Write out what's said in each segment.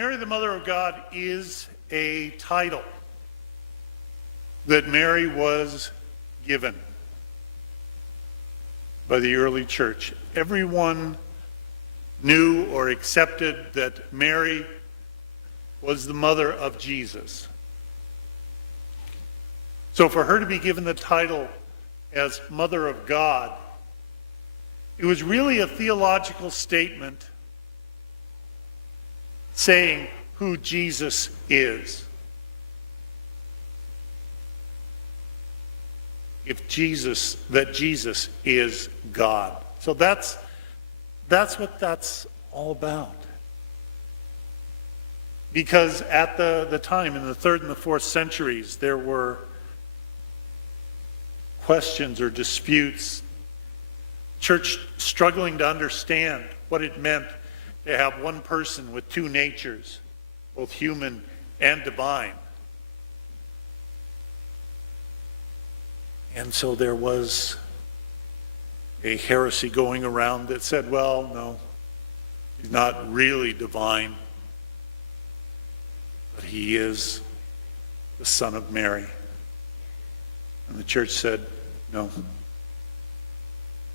Mary, the Mother of God, is a title that Mary was given by the early church. Everyone knew or accepted that Mary was the mother of Jesus. So for her to be given the title as Mother of God, it was really a theological statement saying who Jesus is. That Jesus is God. So that's what that's all about. Because at the time, in the 3rd and the 4th centuries, there were questions or disputes, church struggling to understand what it meant to have one person with two natures, both human and divine. And so there was a heresy going around that said, well, no, he's not really divine, but he is the Son of Mary. And the church said, no,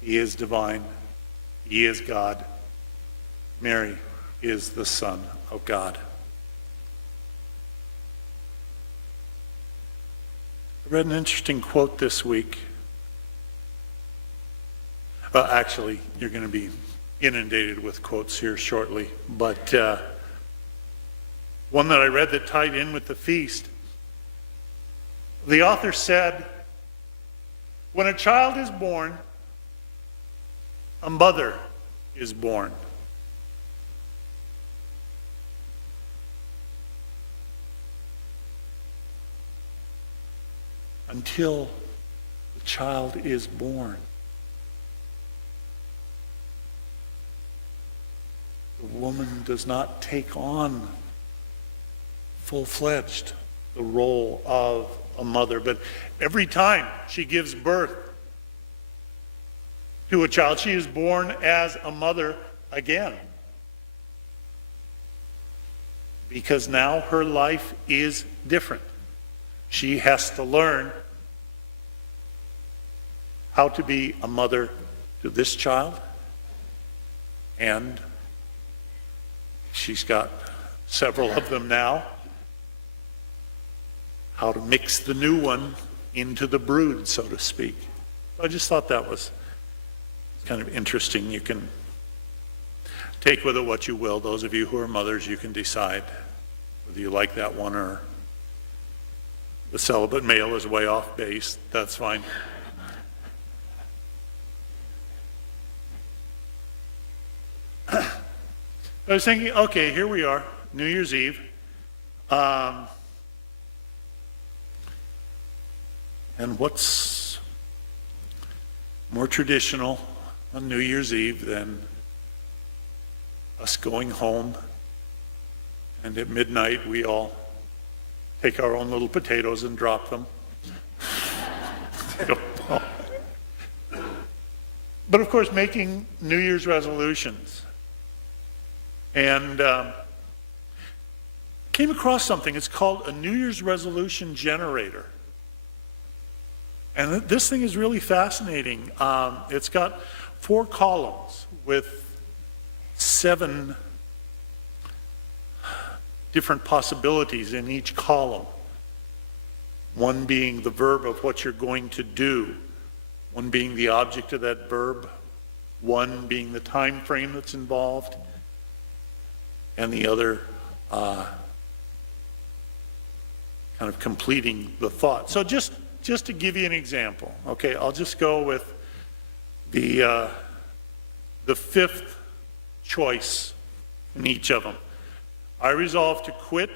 he is divine, he is God. Mary is the Son of God. I read an interesting quote this week. Actually, you're going to be inundated with quotes here shortly, but one that I read that tied in with the feast. The author said, when a child is born, a mother is born. Until the child is born, the woman does not take on full-fledged the role of a mother. But every time she gives birth to a child, she is born as a mother again. Because now her life is different. She has to learn how to be a mother to this child, and she's got several of them now, how to mix the new one into the brood, so to speak. I just thought that was kind of interesting. You can take with it what you will. Those of you who are mothers, you can decide whether you like that one or the celibate male is way off base. That's fine. I was thinking, okay, here we are, New Year's Eve. And what's more traditional on New Year's Eve than us going home, and at midnight we all take our own little potatoes and drop them. I don't know. But of course, making New Year's resolutions. And came across something. It's called a New Year's resolution generator. And this thing is really fascinating. It's got 4 columns with 7 different possibilities in each column. One being the verb of what you're going to do, one being the object of that verb, one being the time frame that's involved, and the other kind of completing the thought. So just to give you an example, okay, I'll just go with the 5th choice in each of them. I resolve to quit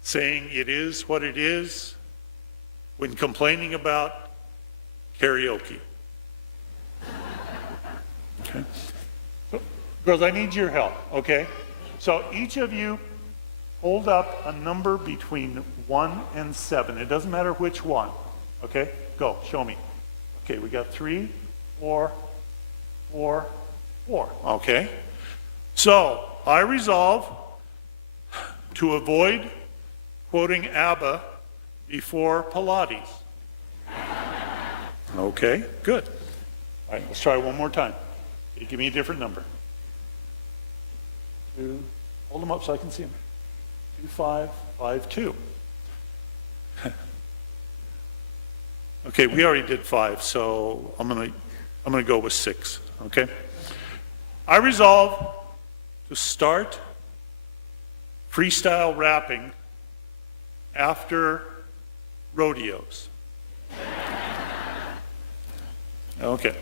saying it is what it is when complaining about karaoke. Okay. So, girls, I need your help, okay? So each of you hold up a number between 1 and 7. It doesn't matter which one. Okay? Go, show me. Okay, we got 3, 4, 4, 4. Okay? So I resolve to avoid quoting ABBA before Pilates. Okay, good. All right, let's try one more time. Okay, give me a different number. Hold them up so I can see them. 2552. Okay, we already did 5, so I'm gonna go with 6. Okay. I resolve to start freestyle rapping after rodeos. Okay.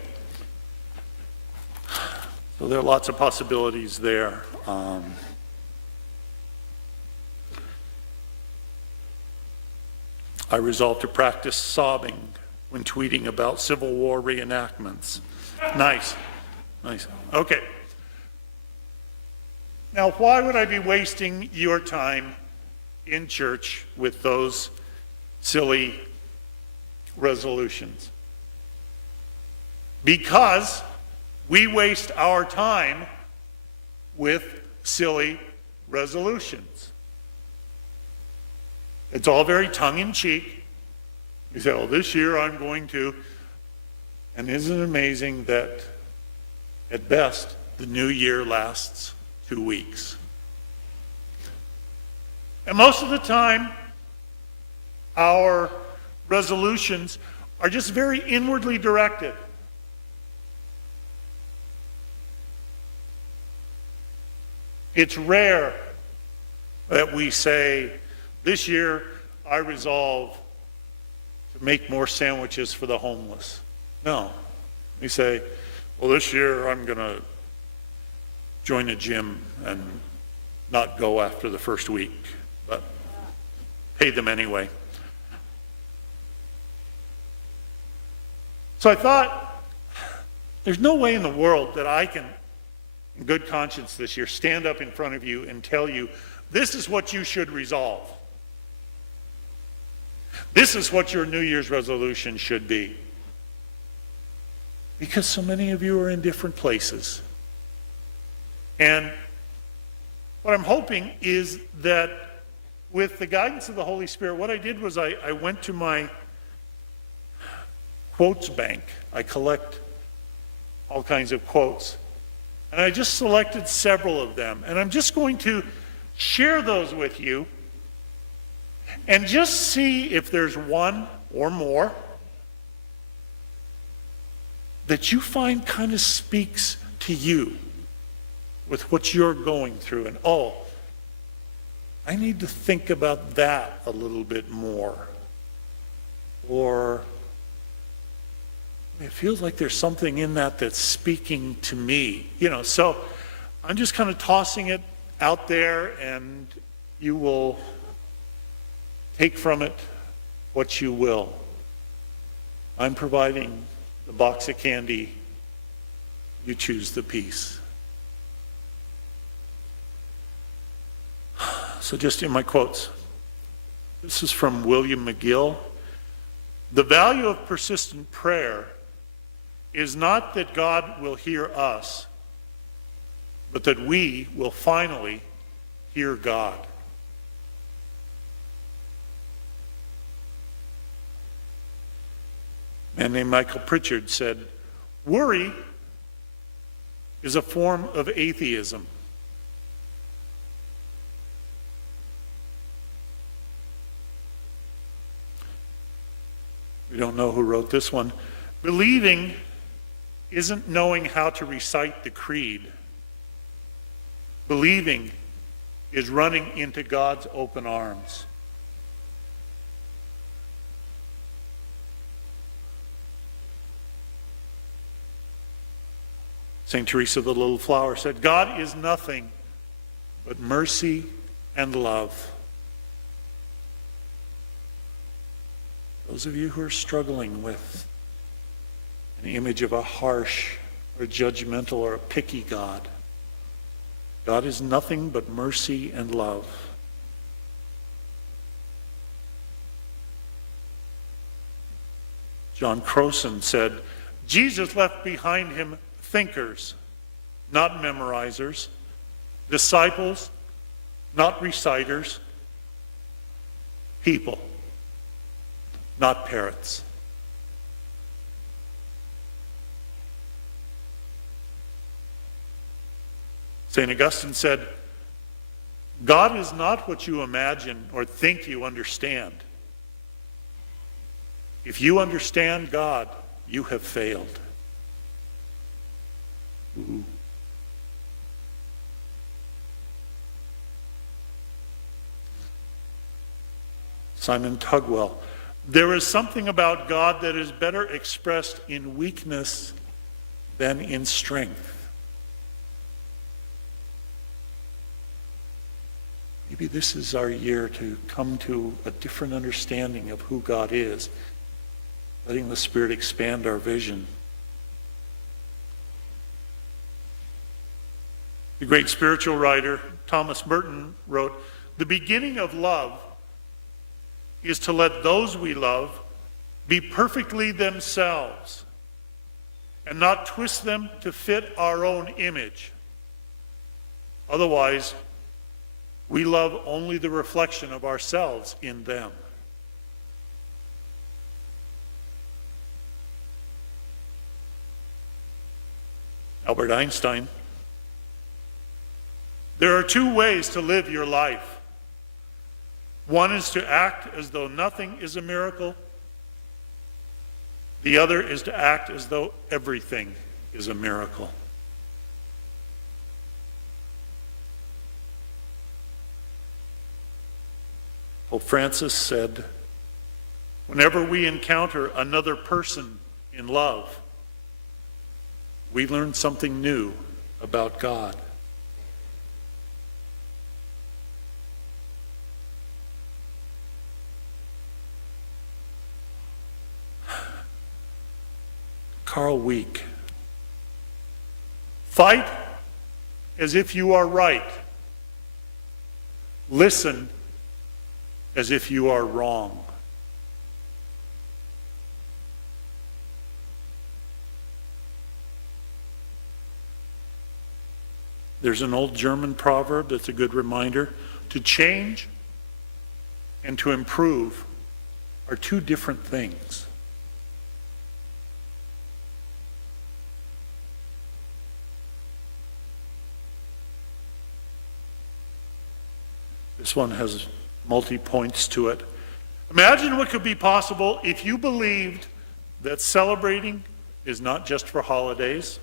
So there are lots of possibilities there. I resolve to practice sobbing when tweeting about Civil War reenactments. Nice. Nice. Okay. Now, why would I be wasting your time in church with those silly resolutions? Because we waste our time with silly resolutions. It's all very tongue-in-cheek. You say, oh, this year I'm going to. And isn't it amazing that at best the new year lasts 2 weeks? And most of the time, our resolutions are just very inwardly directed. It's rare that we say, this year I resolve to make more sandwiches for the homeless. No. We say, well, this year I'm going to join a gym and not go after the first week, but pay them anyway. So I thought, there's no way in the world that I can, in good conscience this year, stand up in front of you and tell you, this is what you should resolve. This is what your New Year's resolution should be. Because so many of you are in different places. And what I'm hoping is that with the guidance of the Holy Spirit, what I did was I went to my quotes bank. I collect all kinds of quotes. And I just selected several of them. And I'm just going to share those with you and just see if there's one or more that you find kind of speaks to you with what you're going through. And oh, I need to think about that a little bit more. Or it feels like there's something in that that's speaking to me. So I'm just kind of tossing it out there, and you will take from it what you will. I'm providing the box of candy. You choose the piece. So just in my quotes, this is from William McGill. The value of persistent prayer is not that God will hear us, but that we will finally hear God. A man named Michael Pritchard said, worry is a form of atheism. We don't know who wrote this one. Believing isn't knowing how to recite the creed. Believing is running into God's open arms. St. Teresa of the Little Flower said, God is nothing but mercy and love. Those of you who are struggling with an image of a harsh or judgmental or a picky God, God is nothing but mercy and love. John Crowson said, Jesus left behind him thinkers, not memorizers, disciples, not reciters, people, not parrots. St. Augustine said, God is not what you imagine or think you understand. If you understand God, you have failed. Ooh. Simon Tugwell, there is something about God that is better expressed in weakness than in strength. Maybe this is our year to come to a different understanding of who God is, letting the Spirit expand our vision. The great spiritual writer Thomas Merton wrote, "The beginning of love is to let those we love be perfectly themselves and not twist them to fit our own image. Otherwise, we love only the reflection of ourselves in them." Albert Einstein, there are two ways to live your life. One is to act as though nothing is a miracle. The other is to act as though everything is a miracle. Pope Francis said, whenever we encounter another person in love, we learn something new about God. Carl Wieck. Fight as if you are right. Listen as if you are wrong. There's an old German proverb that's a good reminder. To change and to improve are two different things. This one has multi-points to it. Imagine what could be possible if you believed that celebrating is not just for holidays,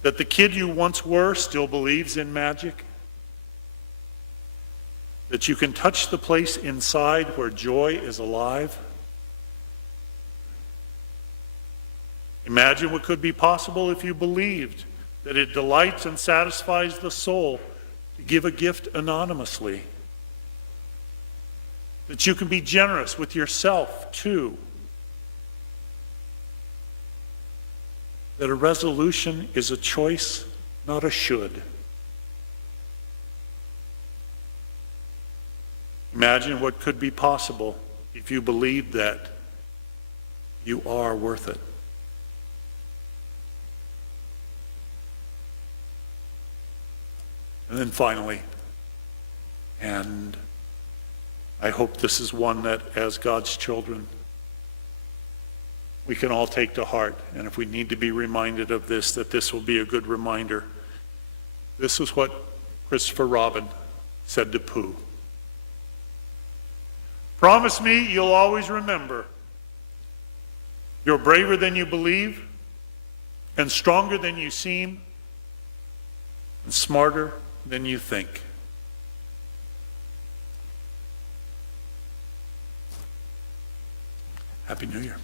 that the kid you once were still believes in magic, that you can touch the place inside where joy is alive. Imagine what could be possible if you believed that it delights and satisfies the soul to give a gift anonymously. That you can be generous with yourself too. That a resolution is a choice, not a should. Imagine what could be possible if you believed that you are worth it. And then finally, and I hope this is one that as God's children, we can all take to heart. And if we need to be reminded of this, that this will be a good reminder. This is what Christopher Robin said to Pooh. Promise me you'll always remember. You're braver than you believe, and stronger than you seem, and smarter than you think. Happy New Year.